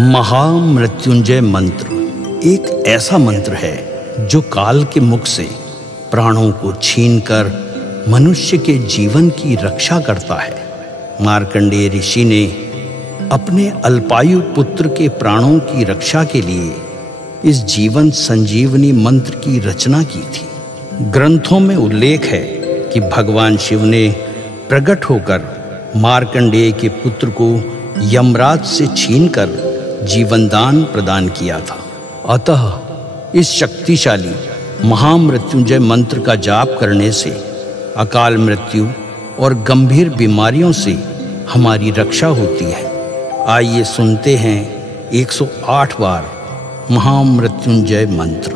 महामृत्युंजय मंत्र एक ऐसा मंत्र है जो काल के मुख से प्राणों को छीनकर मनुष्य के जीवन की रक्षा करता है। मार्कंडेय ऋषि ने अपने अल्पायु पुत्र के प्राणों की रक्षा के लिए इस जीवन संजीवनी मंत्र की रचना की थी। ग्रंथों में उल्लेख है कि भगवान शिव ने प्रकट होकर मार्कंडेय के पुत्र को यमराज से छीनकर जीवनदान प्रदान किया था। अतः इस शक्तिशाली महामृत्युंजय मंत्र का जाप करने से अकाल मृत्यु और गंभीर बीमारियों से हमारी रक्षा होती है। आइए सुनते हैं 108 बार महामृत्युंजय मंत्र।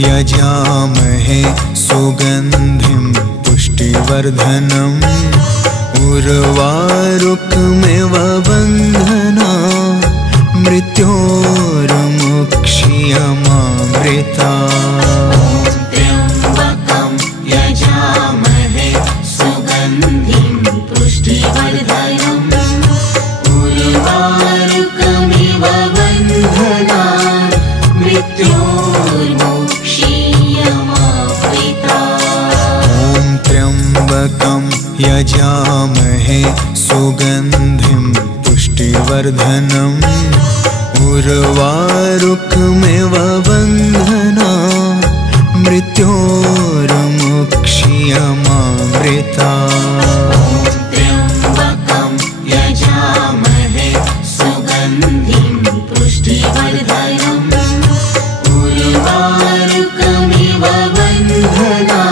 यजामहे सुगंधिं पुष्टिवर्धनम् उर्वारुकमिव बन्धना मृत्योर्मुक्षीयमामृता। त्र्यम्बकं यजामहे सुगन्धिं पुष्टिवर्धनम् उर्वारुकमिव बन्धना त्र्यम्बकं यजामहे सुगन्धिं पुष्टिवर्धनम् उर्वारुकमिव बन्धना मृत्योर्मुक्षीयमामृता। त्र्यम्बकं यजामहे सुगन्धिं पुष्टिवर्धनम् उर्वारुकमिव बन्धना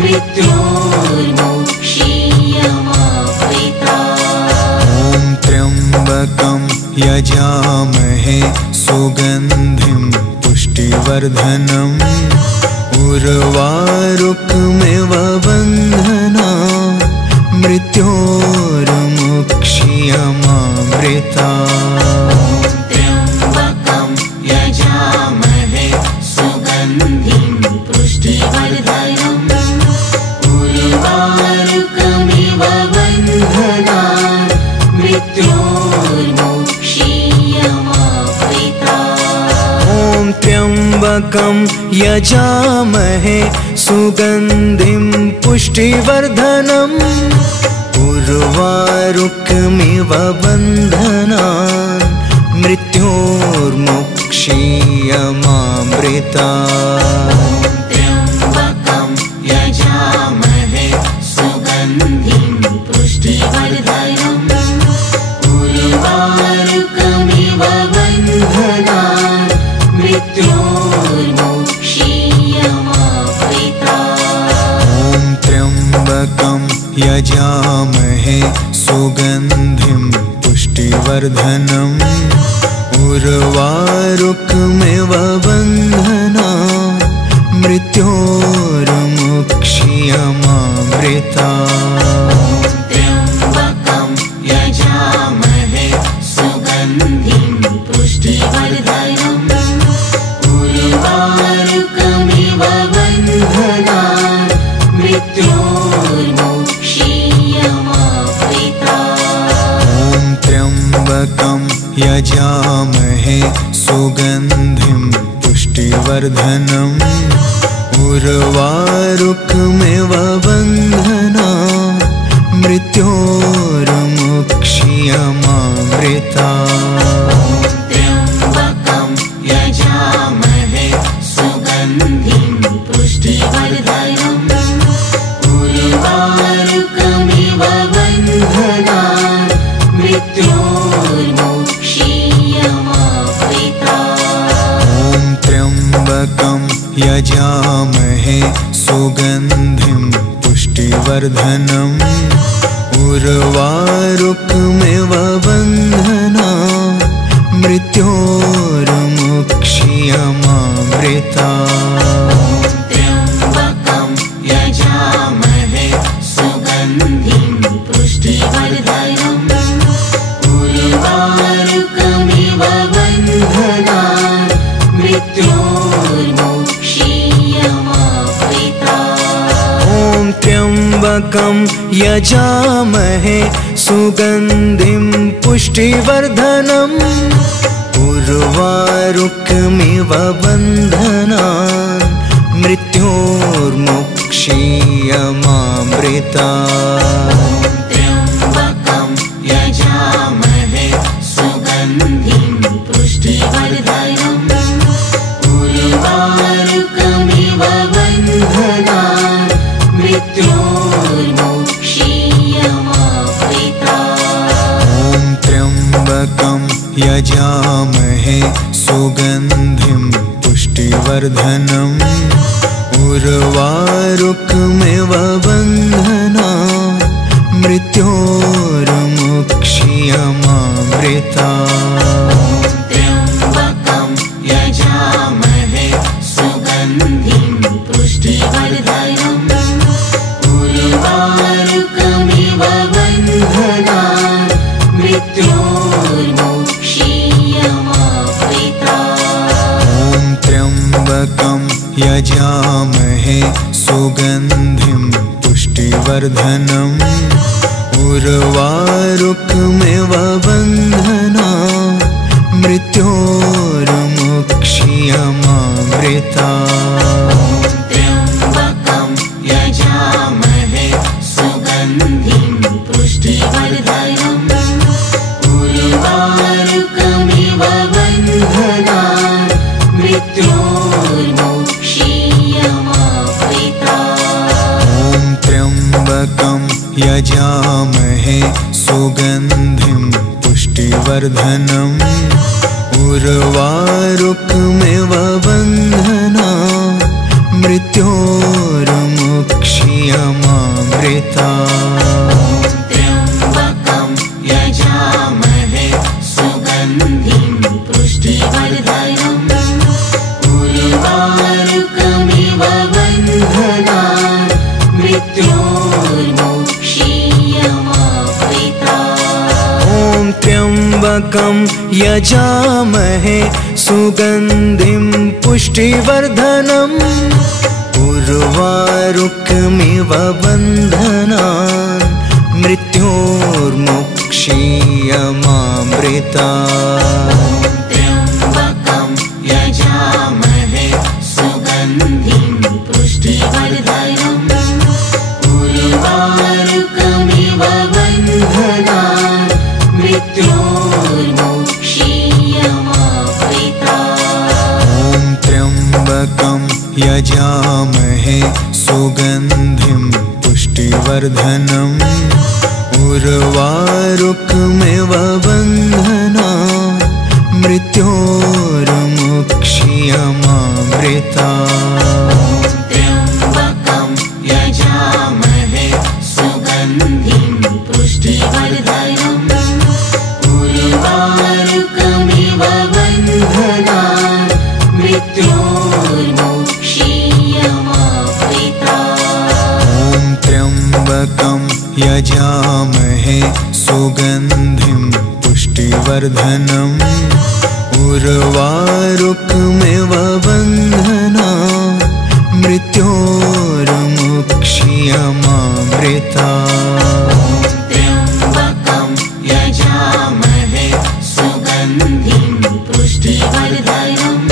मृत्योर्मुक्षीयमामृता। त्र्यम्बकं यजामहे सुगन्धिं पुष्टिवर्धनम् उर्वारुकमिव बन्धना मृत्योर्मुक्षीयमामृता। त्र्यम्बकं यजामहे सुगन्धिं पुष्टिवर्धनम् उर्वारुकमिव बन्धना मृत्योर्मुक्षीयमामृता। त्र्यम्बकं यजामहे सुगन्धिं पुष्टिवर्धनम् उर्वारुकमिव बन्धना मृत्योर्मुक्षीयमामृता। त्र्यम्बकं यजामहे सुगन्धिं पुष्टिवर्धनम् उर्वारुकमिव बन्धना मृत्योर्मुक्षीयमामृता। त्र्यम्बकं यजामहे सुगन्धिं पुष्टिवर्धनम् उर्वारुकमिव बन्धना मृत्योर्मुक्षीयमामृता। त्र्यम्बकं यजामहे सुगन्धिं पुष्टिवर्धनम् उर्वारुकमिव बन्धना मृत्योर्मुक्षीयमामृता। त्र्यम्बकं यजामहे सुगन्धिं पुष्टिवर्धनम् उर्वारुकमिव बन्धना मृत्योर्मुक्षीयमामृता। त्र्यम्बकं यजामहे सुगन्धिं पुष्टिवर्धनम् उर्वारुकमिव बन्धना मृत्योर्मुक्षीयमामृता। त्र्यम्बकं यजामहे सुगन्धिं पुष्टिवर्धनम् उर्वारुकमिव बन्धना मृत्योर्मुक्षीयमामृता। त्र्यम्बकं यजामहे सुगन्धिं पुष्टिवर्धनम् उर्वारुकमिव बन्धनान् मृत्योर्मुक्षीयमामृता। ॐ त्र्यम्बकं यजामहे सुगन्धिं पुष्टिवर्धनम् उर्वारुकमिव बन्धनान् मृत्योर्मुक्षीयमामृता। त्र्यम्बकं यजामहे सुगन्धिं पुष्टिवर्धनम् उर्वारुकमिव बन्धनान् मृत्योर्मुक्षीयमामृता। ॐ त्र्यम्बकं यजामहे सुगन्धिं पुष्टिवर्धनम् उर्वारुकमिव बन्धनान् मृत्योर्मुक्षीयमामृता। त्र्यम्बकं यजामहे सुगन्धिं पुष्टिवर्धनम् उर्वारुकमिव बन्धनान् मृत्योर्मुक्षीयमामृता। ॐ त्र्यम्बकं यजामहे सुगन्धिं पुष्टिवर्धनम् उर्वारुकमिव बन्धनान् मृत्योर्मुक्षीयमामृता। त्र्यम्बकं यजामहे सुगन्धिं पुष्टिवर्धनम् उर्वारुकमिव बन्धनान् मृत्योर्मुक्षीयमामृता। ॐ त्र्यम्बकं यजामहे सुगन्धिं पुष्टिवर्धनम् उर्वारुकमिव बन्धनान् मृत्योर्मुक्षीयमामृता। त्र्यम्बकं यजामहे सुगन्धिं पुष्टिवर्धनम् उर्वारुकमिव बन्धनान् मृत्योर्मुक्षीयमामृता। ॐ त्र्यम्बकं यजामहे सुगन्धिं पुष्टिवर्धनम् उर्वारुकमिव बन्धनान् मृत्योर्मुक्षीयमामृता। त्र्यम्बकं यजामहे सुगन्धिं पुष्टिवर्धनम् उर्वारुकमिव बन्धनान् मृत्योर्मुक्षीयमामृता। ॐ त्र्यम्बकं यजामहे सुगन्धिं पुष्टिवर्धनम् उर्वारुकमिव बन्धनान् मृत्योर्मुक्षीयमामृता। त्र्यम्बकं यजामहे सुगन्धिं पुष्टिवर्धनम् उर्वारुकमिव बन्धनान् मृत्योर्मुक्षीयमामृता। ॐ त्र्यम्बकं यजामहे सुगन्धिं पुष्टिवर्धनम् उर्वारुकमिव बन्धनान् मृत्योर्मुक्षीयमामृता। त्र्यम्बकं यजामहे सुगन्धिं पुष्टिवर्धनम्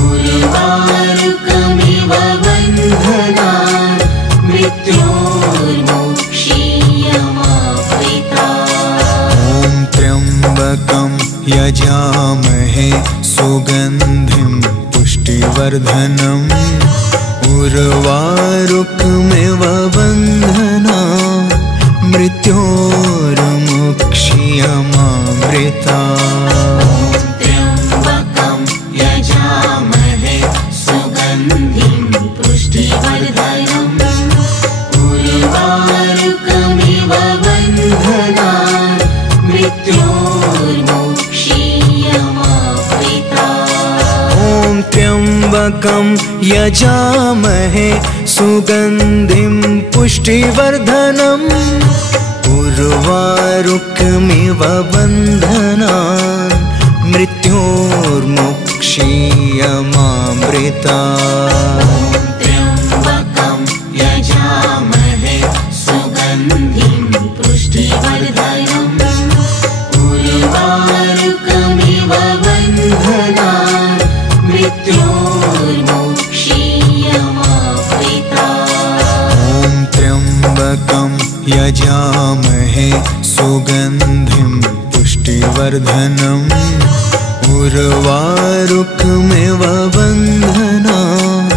उर्वारुकमिव बन्धनान् मृत्योर्मुक्षीयमामृता। ॐ त्र्यम्बकं यजामहे सुगन्धिं पुष्टिवर्धनम् उर्वारुकमिव बन्धनान् मृत्योर्मुक्षीयमामृता। त्र्यम्बकं यजामहे सुगन्धिं पुष्टिवर्धनम् उर्वारुकमिव त्र्यम्बकं यजामहे सुगन्धिं पुष्टिवर्धनम् उर्वारुकमिव बन्धनान् मृत्योर्मुक्षीयमामृतात्। त्र्यम्बकं यजामहे सुगन्धिं पुष्टिवर्धनम् उर्वारुकमिव बन्धनान् मृत्योर्मुक्षीयमामृतात्। ॐ त्र्यम्बकं यजामहे सुगन्धिं पुष्टिवर्धनम् उर्वारुकमिव बन्धनान्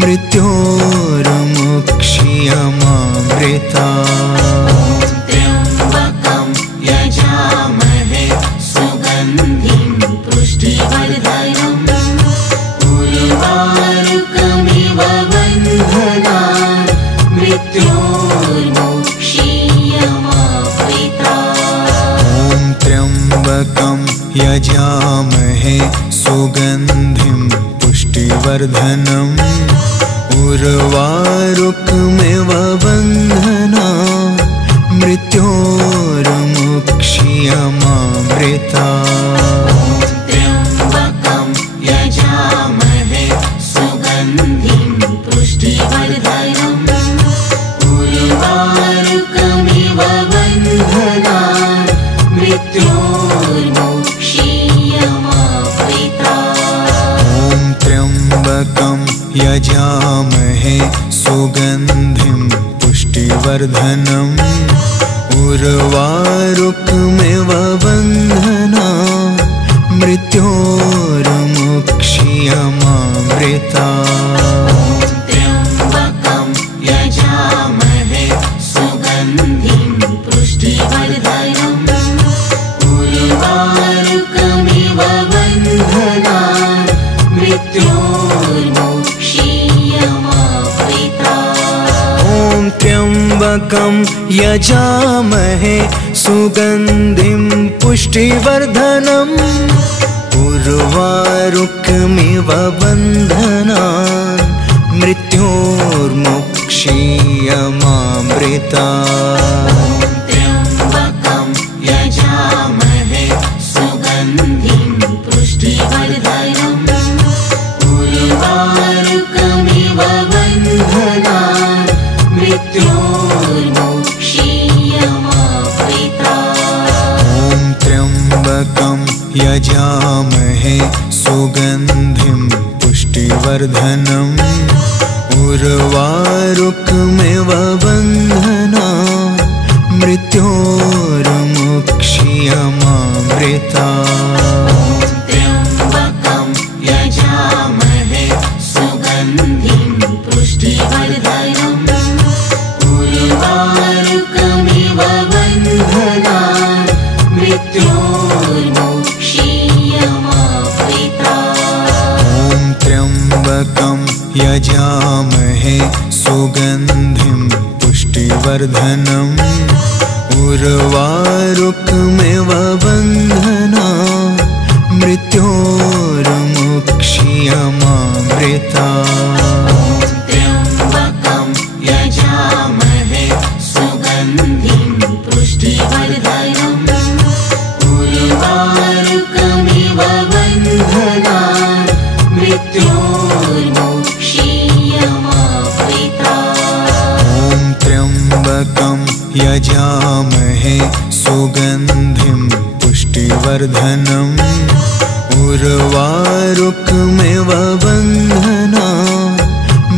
मृत्योर्मुक्षीयमामृतात्। त्र्यम्बकं यजामहे सुगन्धिं पुष्टिवर्धनम् उर्वारुकमिव बन्धनान् मृत्योर्मुक्षीयमामृतात्। ॐ त्र्यम्बकं यजामहे सुगन्धिं पुष्टिवर्धनम् उर्वारुकमिव बन्धनान् मृत्योर्मुक्षीयमामृतात्। त्र्यम्बकं यजामहे सुगन्धिं पुष्टिवर्धनम् उर्वारुकमिव बन्धनान् मृत्योर्मुक्षीयमामृतात्। ॐ त्र्यम्बकं यजामहे सुगन्धिं पुष्टिवर्धनम् उर्वारुकमिव बन्धनान् मृत्योर्मुक्षीयमामृतात्। त्र्यम्बकं यजामहे सुगन्धिं पुष्टिवर्धनम् उर्वारुकमिव बन्धनान् मृत्योर्मुक्षीयमामृतात्। ॐ त्र्यम्बकं यजामहे सुगन्धिं पुष्टिवर्धनम् उर्वारुकमिव बन्धनान् मृत्योर्मुक्षीयमामृतात्। त्र्यम्बकं यजामहे सुगन्धिं पुष्टिवर्धनम् उर्वारुकमिव बन्धनान् मृत्योर्मुक्षीयमामृतात्। ॐ त्र्यम्बकं यजामहे सुगन्धिं पुष्टिवर्धनम् उर्वारुकमिव बन्धनान् मृत्योर्मुक्षीयमामृतात्। त्र्यम्बकं यजामहे सुगन्धिं पुष्टिवर्धनम् उर्वारुकमिव बन्धनान् मृत्योर्मुक्षीयमामृतात्। ॐ त्र्यम्बकं यजामहे सुगन्धिं पुष्टिवर्धनम् उर्वारुकमिव बन्धनान् मृत्योर्मुक्षीयमामृतात्। त्र्यम्बकं यजामहे सुगन्धिं पुष्टिवर्धनम् उर्वारुकमिव बन्धनान् मृत्योर्मुक्षीयमामृतात्। ॐ त्र्यम्बकं यजामहे सुगन्धिं पुष्टिवर्धनम् उर्वारुकमिव बन्धनान्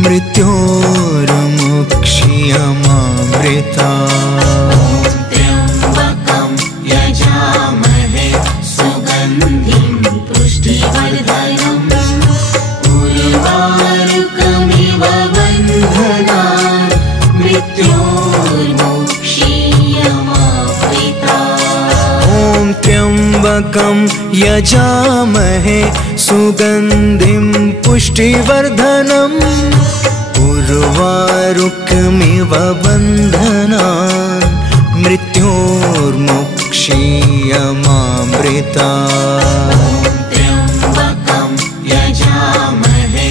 मृत्योर्मुक्षीयमामृतात्। त्र्यम्बकं यजामहे सुगन्धिं पुष्टिवर्धनम् उर्वारुकमिव बन्धनान् मृत्योर्मुक्षीयमामृतात्। ॐ त्र्यम्बकं यजामहे सुगन्धिं पुष्टिवर्धनम् उर्वारुकमिव बन्धनान् मृत्योर्मुक्षीयमामृतात्। त्र्यम्बकं यजामहे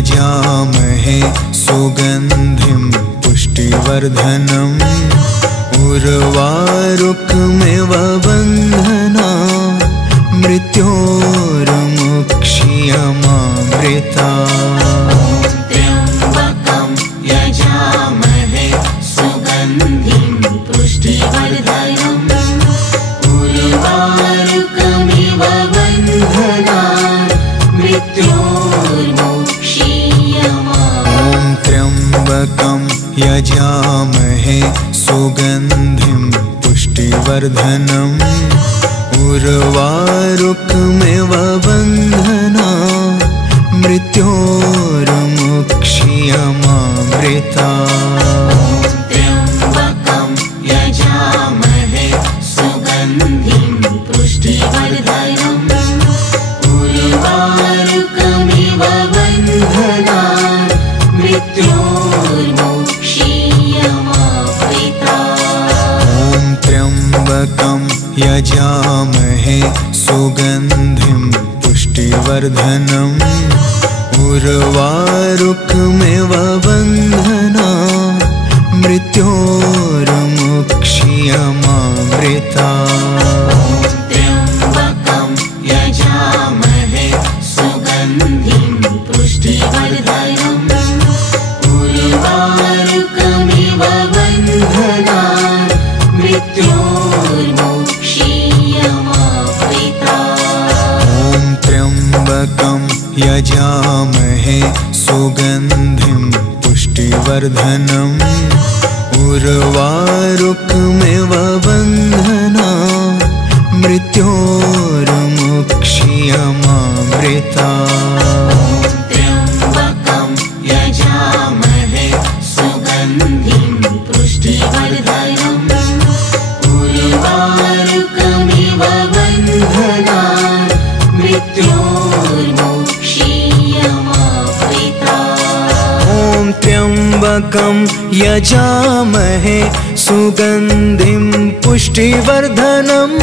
यजामहे सुगन्धिं पुष्टिवर्धनम् उर्वारुकमिव बन्धनात् मृत्योर्मुक्ष्यमामृतात्। त्र्यम्बकं यजामहे सुगन्धिं पुष्टिवर्धनम् उर्वारुकमिव बन्धनात् मृत्योर्मुक्ष्यमामृतात्। त्र्यम्बकं यजामहे सुगन्धिं पुष्टिवर्धनम् उर्वारुकमिव बन्धनात् मृत्योर्मुक्ष्यमामृतात्। त्र्यम्बकं यजामहे सुगन्धिं पुष्टिवर्धनम् उर्वारुकमिव बन्धनात् मृत्योर्मुक्ष्यमामृतात्। त्र्यम्बकं यजामहे सुगन्धिं पुष्टिवर्धनम् उर्वारुकमिव बन्धनात् मृत्योर्मुक्ष्यमामृतात्। त्र्यम्बकं यजामहे सुगन्धिं पुष्टिवर्धनम् उर्वारुकमिव बन्धनात् मृत्योर्मुक्ष्यमामृतात्। त्र्यम्बकं यजामहे सुगन्धिं पुष्टिवर्धनम् उर्वारुकमिव बन्धनात् मृत्योर्मुक्ष्यमामृतात्। त्र्यम्बकं यजामहे सुगन्धिं पुष्टिवर्धनम्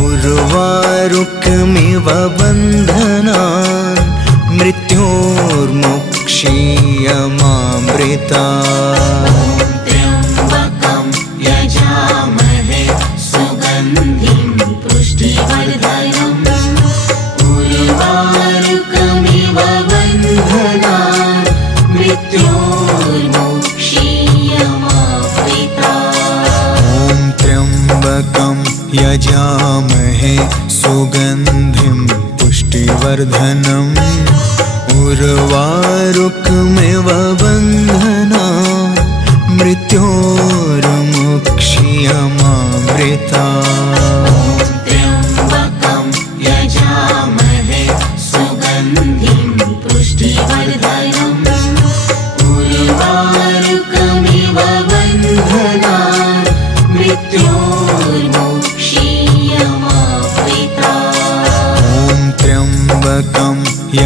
उर्वारुकमिव बन्धनात् मृत्योर्मुक्ष्यमामृतात्। त्र्यम्बकं यजामहे सुगन्धिं पुष्टिवर्धनम् उर्वारुकमिव बन्धनात् मृत्योर्मुक्ष्यमामृतात्। त्र्यम्बकं यजामहे सुगन्धिं पुष्टिवर्धनम् उर्वारुकमिव बन्धनात् मृत्योर्मुक्ष्यमामृतात्। त्र्यम्बकं यजामहे सुगन्धिं पुष्टिवर्धनम् उर्वारुकमिव बन्धनात् मृत्योर्मुक्ष्यमामृतात्। त्र्यम्बकं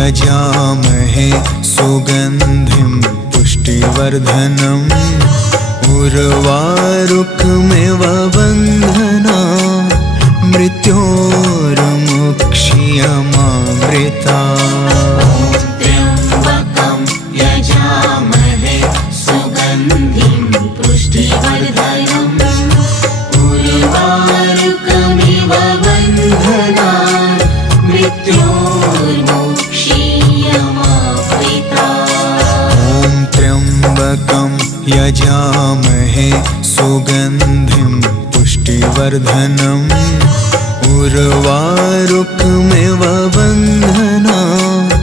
यजामहे सुगन्धिं पुष्टिवर्धनम् उर्वारुकमिव बन्धनात् मृत्योर्मुक्ष्यमामृतात्। त्र्यम्बकं यजामहे सुगन्धिं पुष्टिवर्धनम् उर्वारुकमिव बन्धनात् मृत्योर्मुक्ष्यमामृतात्। त्र्यम्बकं यजामहे सुगन्धिं पुष्टिवर्धनम् उर्वारुकमिव बन्धनात् मृत्योर्मुक्ष्यमामृतात्। त्र्यम्बकं यजामहे सुगन्धिं पुष्टिवर्धनम् उर्वारुकमिव बन्धनात्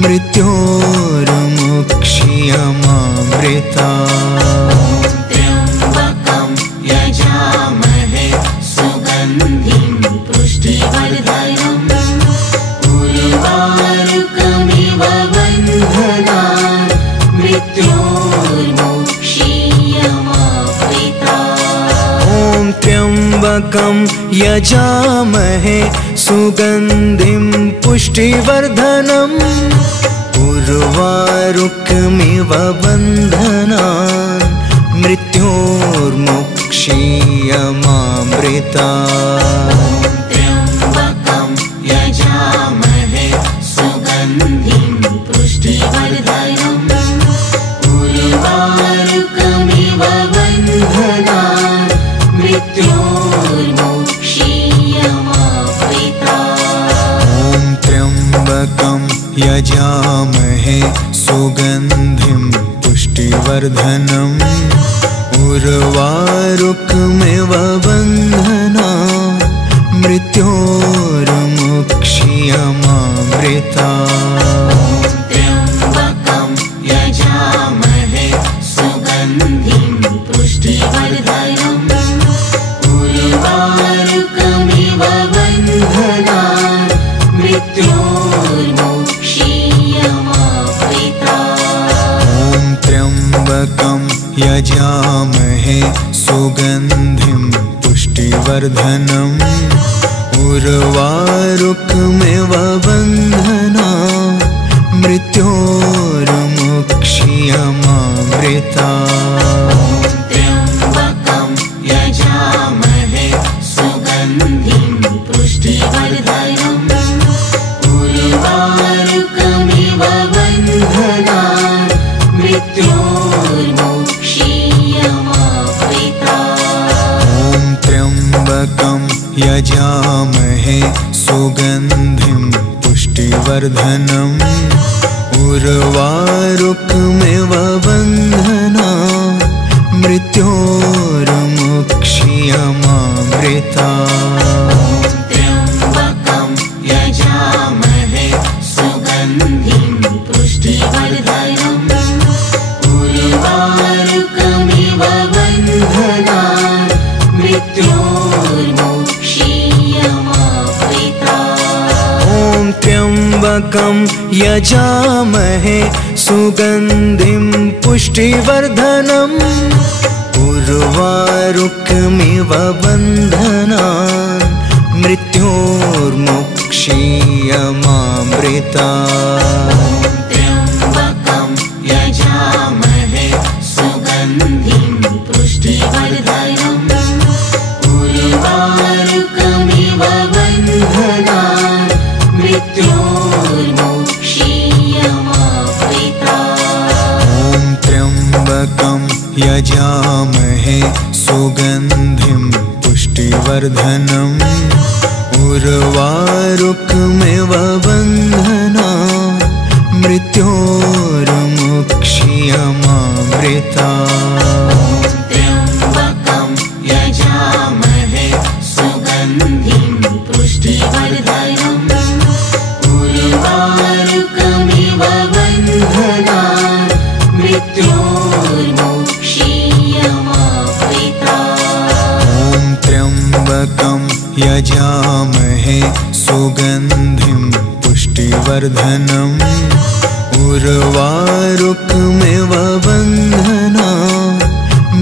मृत्योर्मुक्ष्यमामृतात्। त्र्यम्बकं यजामहे सुगन्धिं पुष्टिवर्धनम् उर्वारुकमिव बन्धनात् मृत्योर्मुक्ष्यमामृतात्। त्र्यम्बकं यजामहे सुगन्धिं पुष्टिवर्धनम् उर्वारुकमिव बन्धनात् मृत्योर्मुक्ष्यमामृतात्। त्र्यम्बकं यजामहे सुगन्धिं पुष्टिवर्धनम् सुगन्धिं पुष्टिवर्धनम् उर्वारुकमिव बन्धना मृत्योर्मुक्षीयमामृता त्र्यम्बकं यजामहे सुगन्धिं पुष्टिवर्धनम् उर्वारुकमिव बन्धनान् मृत्योर्मुक्षीयमामृता ॐ त्र्यम्बकं यजामहे सुगन्धिं पुष्टिवर्धनम् उर्वारुकमिव बन्धना मृत्योर्मुक्षीयमामृता त्र्यम्बकं यजामहे सुगन्धिं पुष्टिवर्धनम् उर्वारुकमिव बन्धनान् मृत्योर्मुक्षीयमामृता ॐ त्र्यम्बकं यजामहे सुगन्धिं पुष्टिवर्धनम् उर्वारुकमिव बन्धना मृत्योर्मुक्षीयमामृता त्र्यम्बकं यजामहे सुगन्धिं पुष्टिवर्धनम् उर्वारुकमिव बन्धनान् मृत्योर्मुक्षीयमामृता ॐ त्र्यम्बकं यजामहे सुगन्धिं पुष्टिवर्धनम् उर्वारुकमिव बन्धनान् मृत्योर्मुक्षीयमामृता त्र्यम्बकं यजामहे सुगन्धिं पुष्टिवर्धनम् उर्वारुकमिव बन्धनान् मृत्योर्मुक्षीयमामृता ॐ त्र्यम्बकं यजामहे सुगन्धिं पुष्टिवर्धनम् उर्वारुकमिव बन्धना मृत्योर्मुक्षीयमामृता त्र्यम्बकं यजामहे सुगन्धिं पुष्टिवर्धनम् उर्वारुकमिव बन्धनान्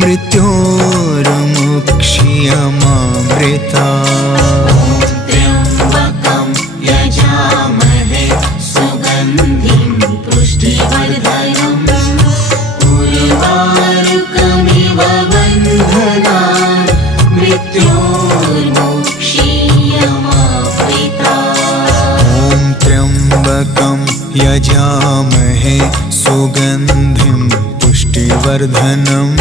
मृत्योर्मुक्षीयमामृता ॐ त्र्यम्बकं यजामहे सुगन्धिं पुष्टिवर्धनम् उर्वारुकमिव बन्धना मृत्योर्मुक्षीयमामृता त्र्यम्बकं यजामहे सुगन्धिं पुष्टिवर्धनम् उर्वारुकमिव बन्धनान् मृत्योर्मुक्षीयमामृता ॐ त्र्यम्बकं यजामहे सुगन्धिं पुष्टिवर्धनम्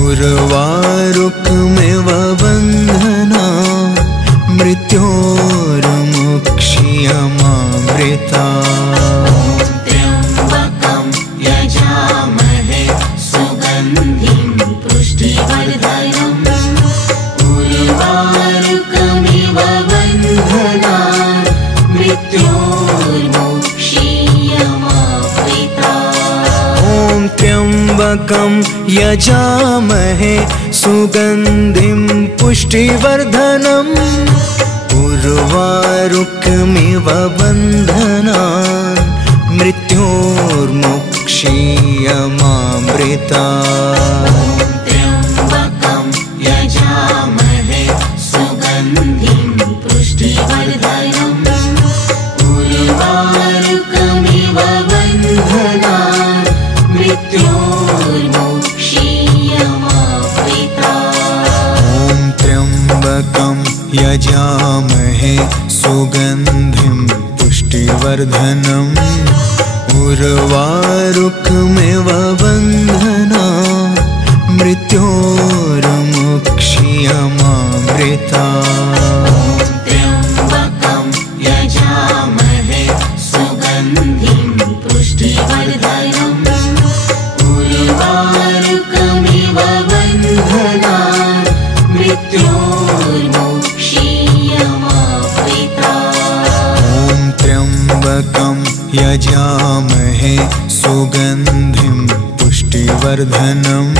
उर्वारुकमिव बन्धना मृत्योर्मुक्षीयमामृता त्र्यम्बकं यजामहे सुगन्धिं पुष्टिवर्धनम् उर्वारुकमिव बन्धनान् मृत्योर्मुक्षीयमामृता ॐ त्र्यम्बकं यजामहे सुगन्धिं पुष्टिवर्धनम् उर्वारुकमिव बन्धनान् मृत्योर्मुक्षीयमामृता त्र्यम्बकं यजामहे सुगन्धिं पुष्टिवर्धनम् उर्वारुकमिव बन्धनान् मृत्योर्मुक्षीयमामृता ॐ त्र्यम्बकं यजामहे सुगन्धिं पुष्टिवर्धनम् उर्वारुकमिव बन्धना मृत्योर्मुक्षीयमामृता त्र्यम्बकं यजामहे सुगन्धिं पुष्टिवर्धनम् मृत्योर्मोक्षीयमावृता। ॐ त्र्यम्बकं यजामहे सुगन्धिं पुष्टिवर्धनम्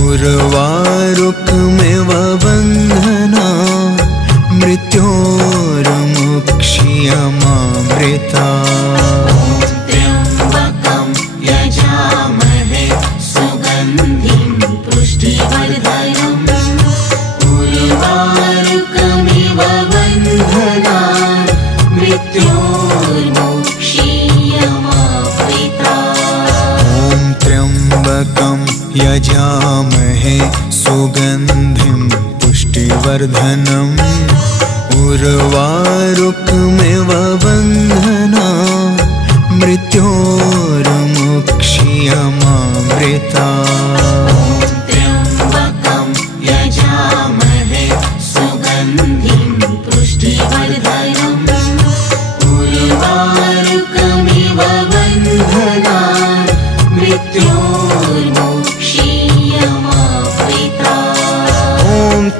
उर्वारुकमिव बन्धनान् मृत्योर्मुक्षीयमामृता। त्र्यम्बकं यजामहे सुगन्धिं पुष्टिवर्धनम् उर्वारुकमिव बन्धनान् मृत्योर्मुक्षीयमावृता। ॐ त्र्यम्बकं यजामहे सुगन्धिं पुष्टिवर्धनम् उर्वारुकमिव बन्धनान् मृत्योर्मुक्षीयमामृता। त्र्यम्बकं यजामहे सुगन्धिं पुष्टिवर्धनम् उर्वारुकमिव बन्धनान् मृत्योर्मुक्षीयमावृता। ॐ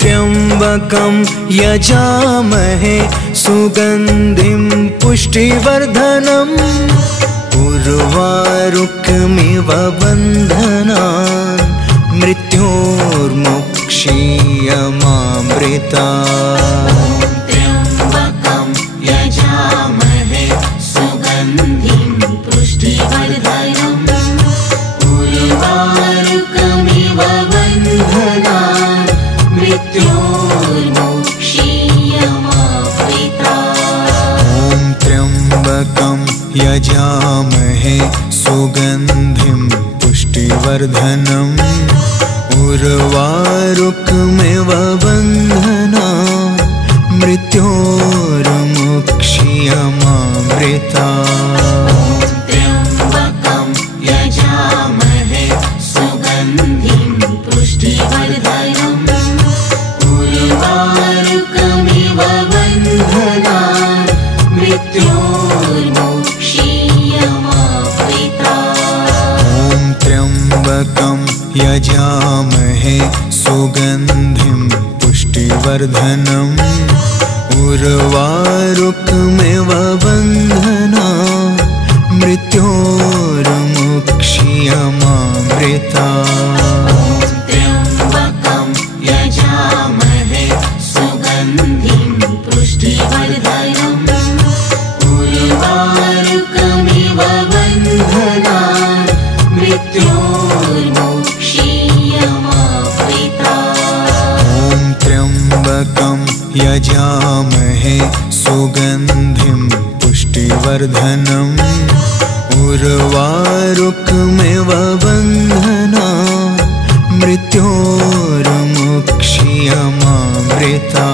त्र्यम्बकं यजामहे सुगन्धिं पुष्टिवर्धनम् उर्वारुकमिव बन्धनान् मृत्योर्मुक्षीयमामृता। त्र्यम्बकं यजामहे सुगन्धिं पुष्टिवर्धनम् उर्वारुकमिव बन्धनान् मृत्योर्मुक्षीयमावृता। ॐ त्र्यम्बकं यजामहे सुगन्धिं पुष्टिवर्धनम् उर्वारुकमिव बन्धनान् मृत्योर्मुक्षीयमामृता। त्र्यम्बकं यजामहे सुगन्धिं पुष्टिवर्धनम् उर्वारुकमिव बन्धनान् मृत्योर्मुक्षीयमावृता। ॐ त्र्यम्बकं यजामहे सुगन्धिं पुष्टिवर्धनम् उर्वारुकमिव बन्धनान् मृत्योर्मुक्षीयमामृता। त्र्यम्बकं यजामहे सुगन्धिं पुष्टिवर्धनम् उर्वारुकमिव बन्धनान् मृत्योर्मुक्षीयमावृता। ॐ त्र्यम्बकं यजामहे सुगन्धिं पुष्टिवर्धनम् उर्वारुकमिव बन्धनान् मृत्योर्मुक्षीयमामृता।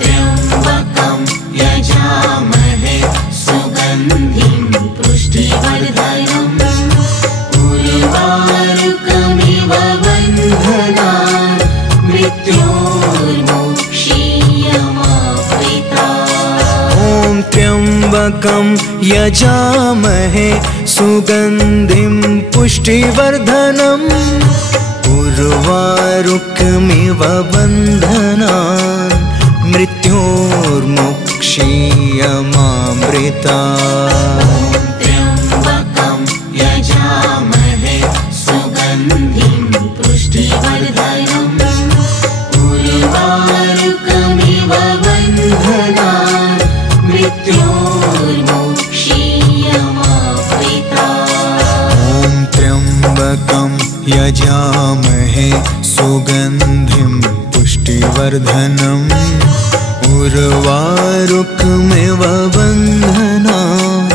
त्र्यम्बकं यजामहे सुगन्धिं पुष्टिवर्धनम् उर्वारुकमिव बन्धनान् मृत्योर्मुक्षीयमावृता। ॐ त्र्यम्बकं यजामहे सुगन्धिं पुष्टिवर्धनम् उर्वारुकमिव बन्धनान् मृत्योर्मुक्षीयमामृता। त्र्यम्बकं यजामहे सुगन्धिं पुष्टिवर्धनम् उर्वारुकमिव बन्धनान् मृत्योर्मुक्षीयमावृता। ॐ त्र्यम्बकं यजामहे सुगन्धिं पुष्टिवर्धनम् उर्वारुकमिव बन्धनान्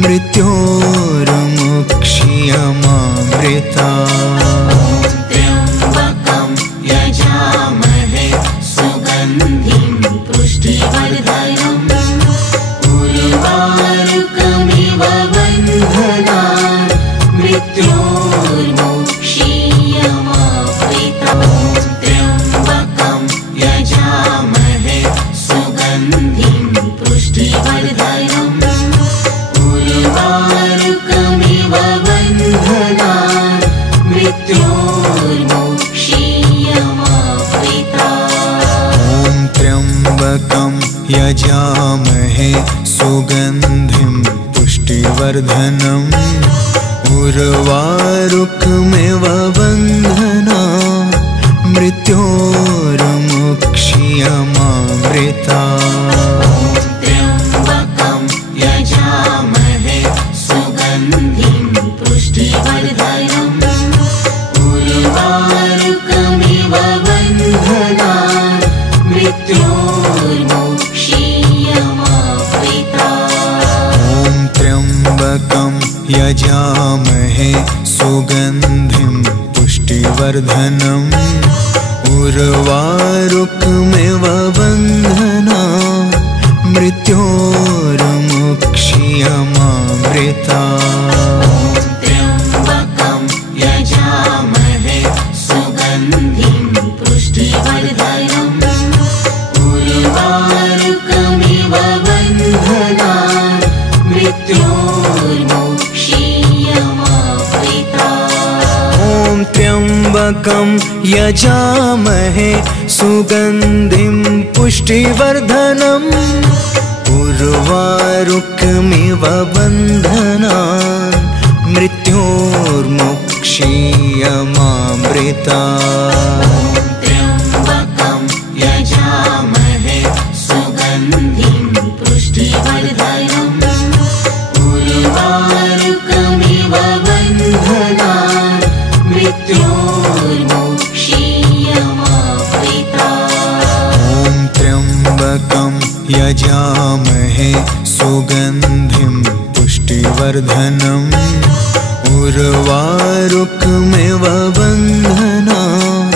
मृत्योर्मुक्षीयमामृता। त्र्यम्बकं यजामहे सुगन्धिं पुष्टिवर्धनम् उर्वारुकमिव बन्धनान् मृत्योर्मुक्षीयमावृता। त्र्यम्बकं यजामहे सुगन्धिं पुष्टिवर्धनम् उर्वारुकमिव बन्धनान् मृत्योर्मुक्षीयमावृता। यजामहे सुगन्धिं पुष्टिवर्धनम् उर्वारुकमिव बन्धनान् मृत्योर्मुक्ष्यमामृता त्र्यम्बकं यजामहे सुगन्धिं पुष्टिवर्धनम् उर्वारुकमिव बन्धनान् मृत्योर्मुक्ष्यमामृता ॐ त्र्यम्बकं यजामहे सुगन्धिं पुष्टिवर्धनम् उर्वारुकमिव बन्धनान् मृत्योर्मुक्ष्यमामृता त्र्यम्बकं यजामहे सुगन्धिं पुष्टिवर्धनम् उर्वारुकमिव बन्धनान् मृत्योर्मुक्ष्यमामृता ॐ त्र्यम्बकं यजामहे सुगन्धिं पुष्टिवर्धनम् उर्वारुकमिव बन्धनान् मृत्योर्मुक्ष्यमामृता त्र्यम्बकं यजामहे सुगन्धिं पुष्टिवर्धनम् उर्वारुकमिव बन्धनान् मृत्योर्मुक्ष्यमामृता ॐ त्र्यम्बकं यजामहे सुगन्धिं पुष्टिवर्धनम् उर्वारुकमिव बन्धनान्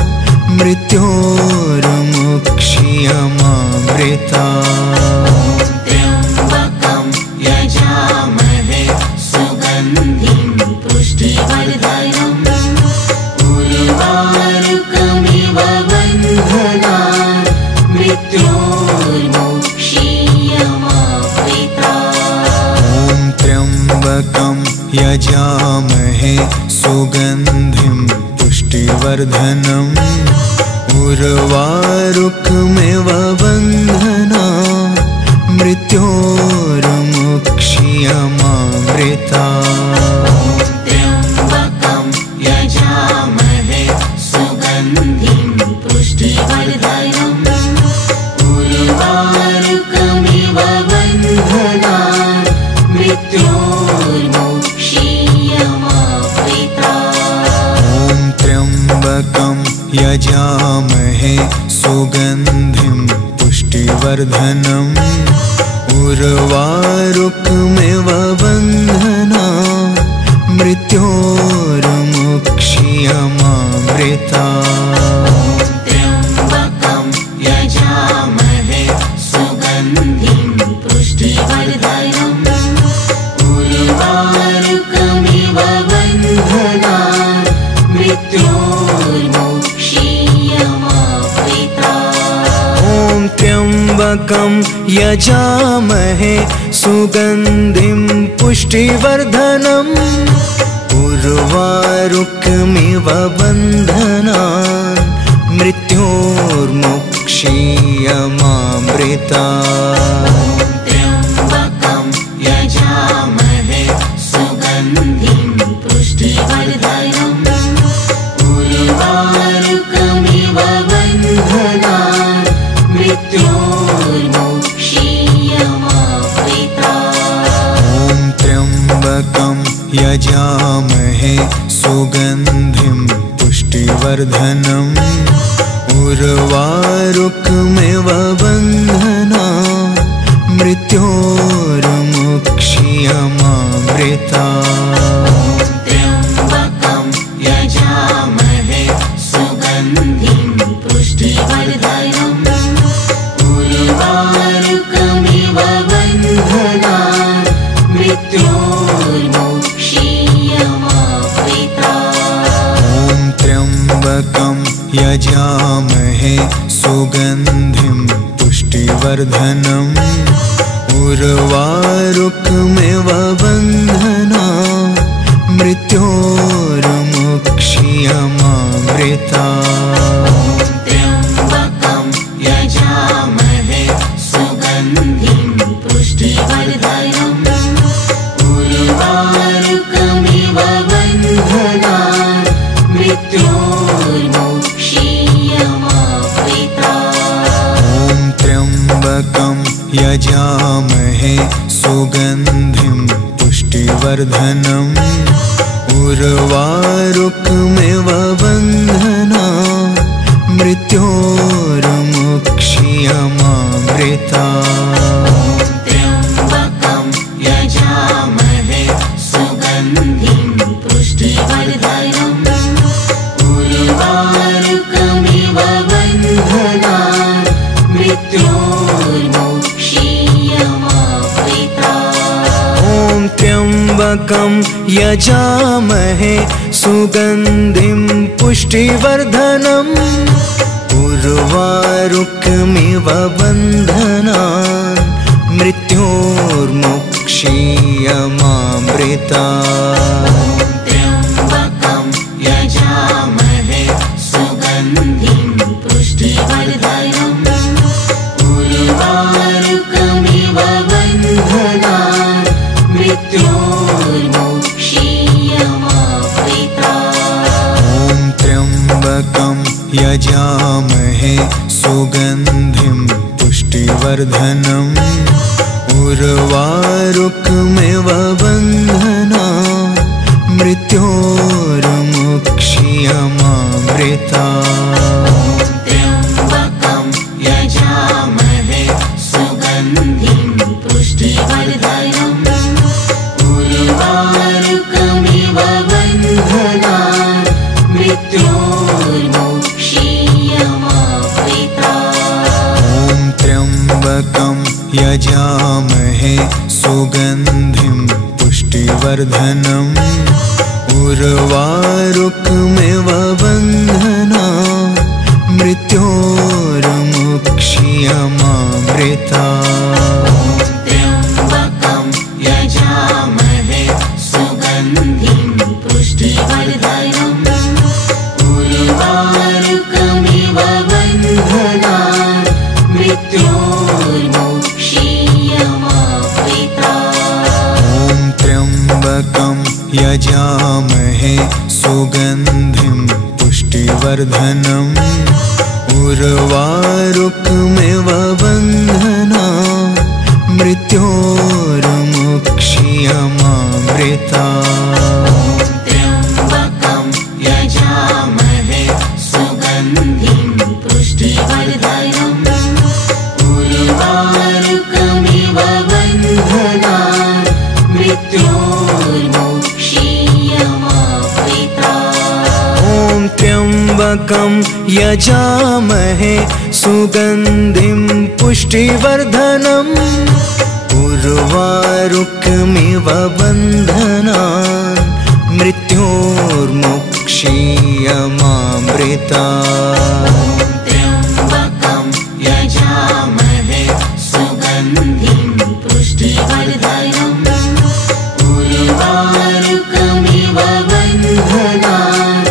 मृत्योर्मुक्ष्यमामृता त्र्यम्बकं यजामहे सुगन्धिं पुष्टिवर्धनम् उर्वारुकमिव बन्धनान् मृत्योर्मुक्ष्यमामृता ॐ त्र्यम्बकं यजामहे सुगन्धिं पुष्टिवर्धनम् उर्वारुकमिव बन्धनान् मृत्योर्मुक्ष्यमामृता त्र्यम्बकं यजामहे सुगन्धिं पुष्टिवर्धनम् उर्वारुकमिव बन्धनान् मृत्योर्मुक्ष्यमामृता ॐ त्र्यम्बकं यजामहे सुगन्धिं पुष्टिवर्धनम् उर्वारुकमिव बन्धनान् मृत्योर्मुक्ष्यमामृता त्र्यम्बकं यजामहे सुगन्धिं पुष्टिवर्धनम् उर्वारुकमिव बन्धनान् मृत्योर्मुक्ष्यमामृता ॐ त्र्यम्बकं यजामहे सुगन्धिं पुष्टिवर्धनम् उर्वारुकमिव बन्धनान् मृत्योर्मुक्ष्यमामृता त्र्यम्बकं यजामहे सुगन्धिं पुष्टिवर्धनम् उर्वारुकमिव बन्धनान् मृत्योर्मुक्ष्यमामृता ॐ त्र्यम्बकं यजामहे सुगन्धिं पुष्टिवर्धनम् उर्वारुकमिव बन्धनान् मृत्योर्मुक्ष्यमामृता त्र्यम्बकं यजामहे सुगन्धिं पुष्टिवर्धनम् उर्वारुकमिव बन्धनान् मृत्योर्मुक्ष्यमामृता ॐ त्र्यम्बकं यजामहे सुगन्धिं पुष्टिवर्धनम् उर्वारुकमिव बन्धनान् मृत्योर्मुक्ष्यमामृता त्र्यम्बकं यजामहे सुगन्धिं यजामहे सुगन्धिं पुष्टिवर्धनम् उर्वारुकमिव बन्धनान् मृत्योर्मुक्ष्यमामृता त्र्यम्बकं यजामहे सुगन्धिं पुष्टिवर्धनम् उर्वारुकमिव बन्धनान् मृत्योर्मुक्ष्यमामृता ॐ त्र्यम्बकं यजामहे सुगन्धिं पुष्टिवर्धनम् उर्वारुकमिव बन्धनान् मृत्योर्मुक्ष्यमामृता त्र्यम्बकं यजामहे सुगन्धिं पुष्टिवर्धनम् उर्वारुकमिव बन्धनान् मृत्योर्मुक्ष्यमामृता ॐ त्र्यम्बकं यजामहे सुगन्धिं पुष्टिवर्धनम् उर्वारुकमिव बन्धनान् मृत्योर्मुक्ष्यमामृता त्र्यम्बकं यजामहे सुगन्धिं पुष्टिवर्धनम् उर्वारुकमिव बन्धनान् मृत्योर्मुक्ष्यमामृता ॐ त्र्यम्बकं यजामहे सुगन्धिं पुष्टिवर्धनम् उर्वारुकमिव बन्धनान् मृत्योर्मुक्ष्यमामृता त्र्यम्बकं यजामहे सुगन्धिं पुष्टिवर्धनम् उर्वारुकमिव बन्धनान् मृत्योर्मुक्ष्यमामृता ॐ त्र्यम्बकं यजामहे सुगन्धिं पुष्टिवर्धनम् उर्वारुकमिव बन्धनान् मृत्योर्मुक्ष्यमामृता त्र्यम्बकं यजामहे सुगन्धिं पुष्टिवर्धनम् उर्वारुकमिव बन्धनान् मृत्योर्मुक्ष्यमामृता ॐ त्र्यम्बकं यजामहे सुगन्धिं पुष्टिवर्धनम् उर्वारुकमिव बन्धनान् मृत्योर्मुक्ष्यमामृता त्र्यम्बकं यजामहे सुगन्धिं पुष्टिवर्धनम् उर्वारुकमिव बन्धनान्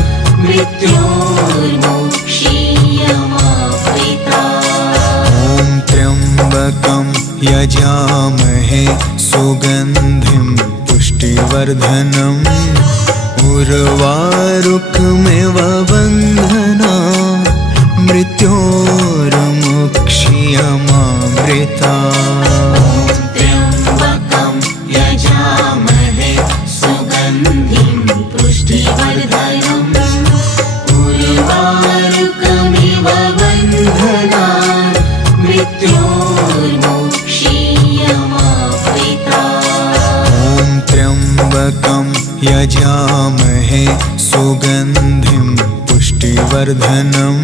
मृत्योर्मुक्ष्यमामृता ॐ त्र्यम्बकं यजामहे सुगन्धिं पुष्टिवर्धनम् उर्वारुकमिव बन्धनान् मृत्योर्मुक्ष्यमामृता त्र्यम्बकं यजामहे सुगन्धिं पुष्टिवर्धनम् उर्वारुकमिव बन्धनान् मृत्योर्मुक्ष्यमामृता ॐ त्र्यम्बकं यजामहे सुगन्धिं पुष्टिवर्धनम्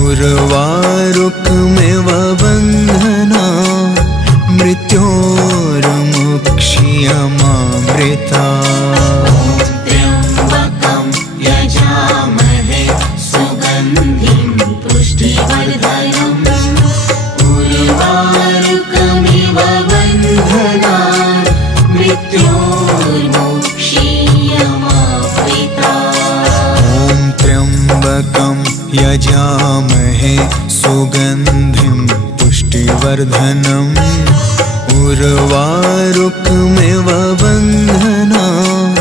उर्वारुकमिव बन्धनान् मृत्योर्मुक्ष्यमामृता त्र्यम्बकं यजामहे सुगन्धिं पुष्टिवर्धनम् उर्वारुकमिव बन्धनान् मृत्योर्मुक्ष्यमामृता ॐ त्र्यम्बकं यजामहे सुगन्धिं पुष्टिवर्धनम् उर्वारुकमिव बन्धनान्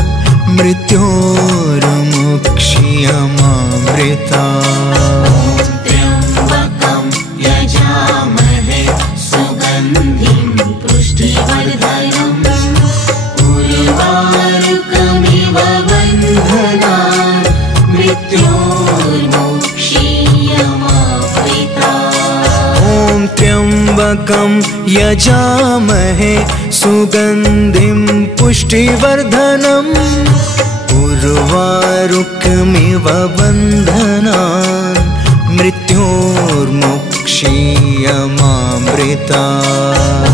मृत्योर्मुक्ष्यमामृता त्र्यम्बकं यजामहे सुगन्धिं त्र्यम्बकं यजामहे सुगन्धिं पुष्टिवर्धनम् उर्वारुकमिव बन्धनान् मृत्योर्मुक्षीयमामृतात्।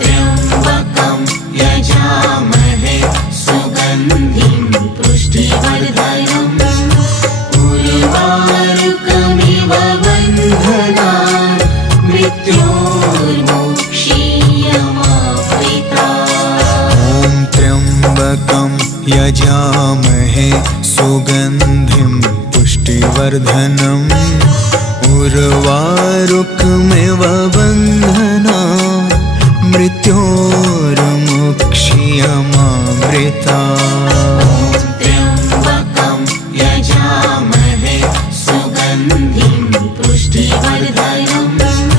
त्र्यम्बकं यजामहे सुगन्धिं पुष्टिवर्धनम् उर्वारुकमिव बन्धनान् मृत्योर्मुक्षीयमामृतात्। ॐ त्र्यम्बकं यजामहे सुगन्धिं पुष्टिवर्धनम् उर्वारुकमिव बन्धनान् मृत्योर्मुक्षीयमामृतात्। त्र्यम्बकं यजामहे सुगन्धिं पुष्टिवर्धनम्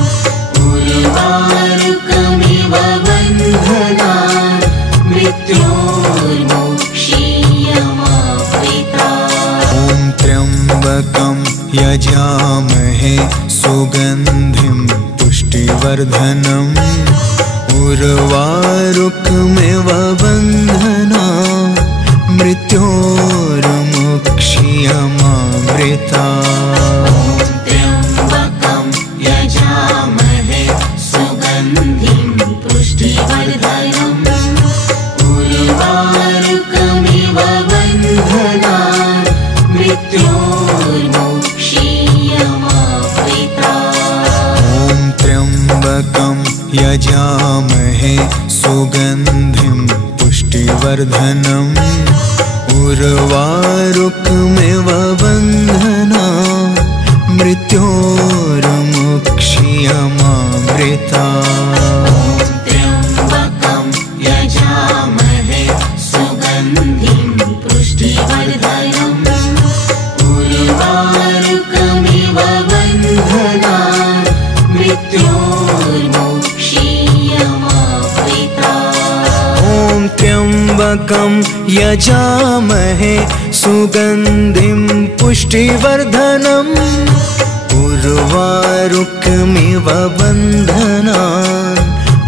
उर्वारुकमिव बन्धनान् मृत्योर्मुक्षीयमामृतात्। ॐ त्र्यम्बकं यजामहे सुगन्धिं पुष्टिवर्धनम् उर्वारुकमिव बन्धनान् मृत्योर्मुक्षीयमामृतात्। त्र्यम्बकं यजामहे सुगन्धिं पुष्टिवर्धनम् उर्वारुकमिव बन्धनान् मृत्योर्मुक्षीयमामृतात्। ॐ त्र्यम्बकं यजामहे सुगन्धिं पुष्टिवर्धनम् उर्वारुकमिव बन्धनान् मृत्योर्मुक्षीयमामृतात्। त्र्यम्बकं यजामहे सुगन्धिं पुष्टिवर्धनम् उर्वारुकमिव बन्धनान् मृत्योर्मुक्षीयमामृतात्। ॐ त्र्यम्बकं यजामहे सुगन्धिं पुष्टिवर्धनम् उर्वारुकमिव बन्धनान्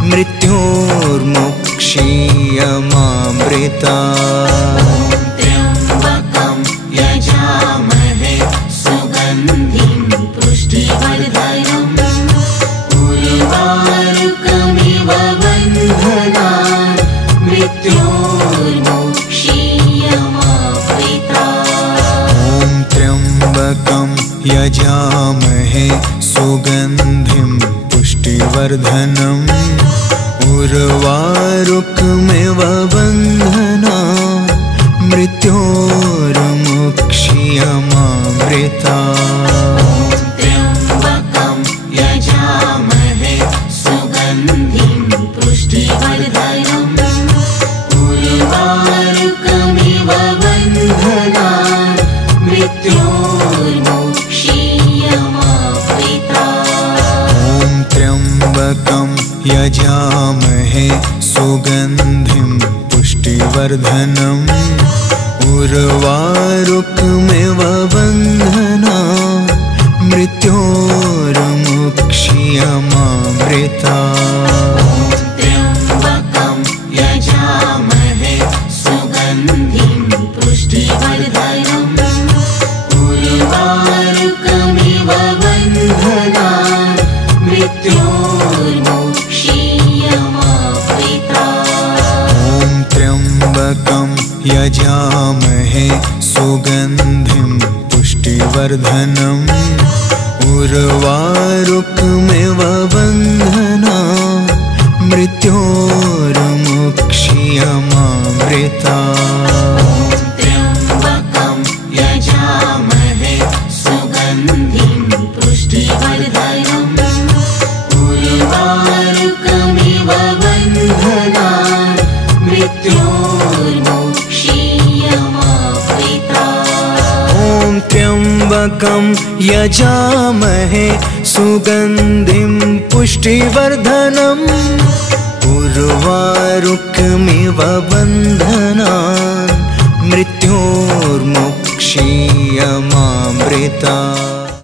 मृत्योर्मुक्षीयमामृतात्। त्र्यम्बकं यजामहे सुगन्धिं पुष्टिवर्धनम् उर्वारुकमिव बन्धनान् मृत्योर्मुक्षीयमामृतात्। ॐ त्र्यम्बकं यजामहे सुगन्धिं पुष्टिवर्धनम् उर्वारुकमिव बन्धनान् मृत्योर्मुक्षीयमामृतात्। त्र्यम्बकं यजामहे सुगन्धिं पुष्टिवर्धनम् उर्वारुकमिव बन्धनान् मृत्योर्मुक्षीयमामृतात्। ॐ त्र्यम्बकं यजामहे सुगन्धिं पुष्टिवर्धनम् उर्वारुकमिव बन्धनान् मृत्योर्मुक्षीयमामृतात्। त्र्यम्बकं यजामहे सुगन्धिं पुष्टिवर्धनम् उर्वारुकमिव बन्धनान् मृत्योर्मुक्षीयमामृतात्। ॐ त्र्यम्बकं यजामहे सुगन्धिं पुष्टिवर्धनम् उर्वारुकमिव बन्धनान् मृत्योर्मुक्षीयमामृतात्। त्र्यम्बकं यजामहे सुगन्धिं पुष्टिवर्धनम् उर्वारुकमिव बन्धनान् मृत्योर्मुक्षीयमामृतात्। ॐ त्र्यम्बकं यजामहे सुगन्धिं पुष्टिवर्धनम् उर्वारुकमिव बन्धनान् मृत्योर्मुक्षीयमामृतात्।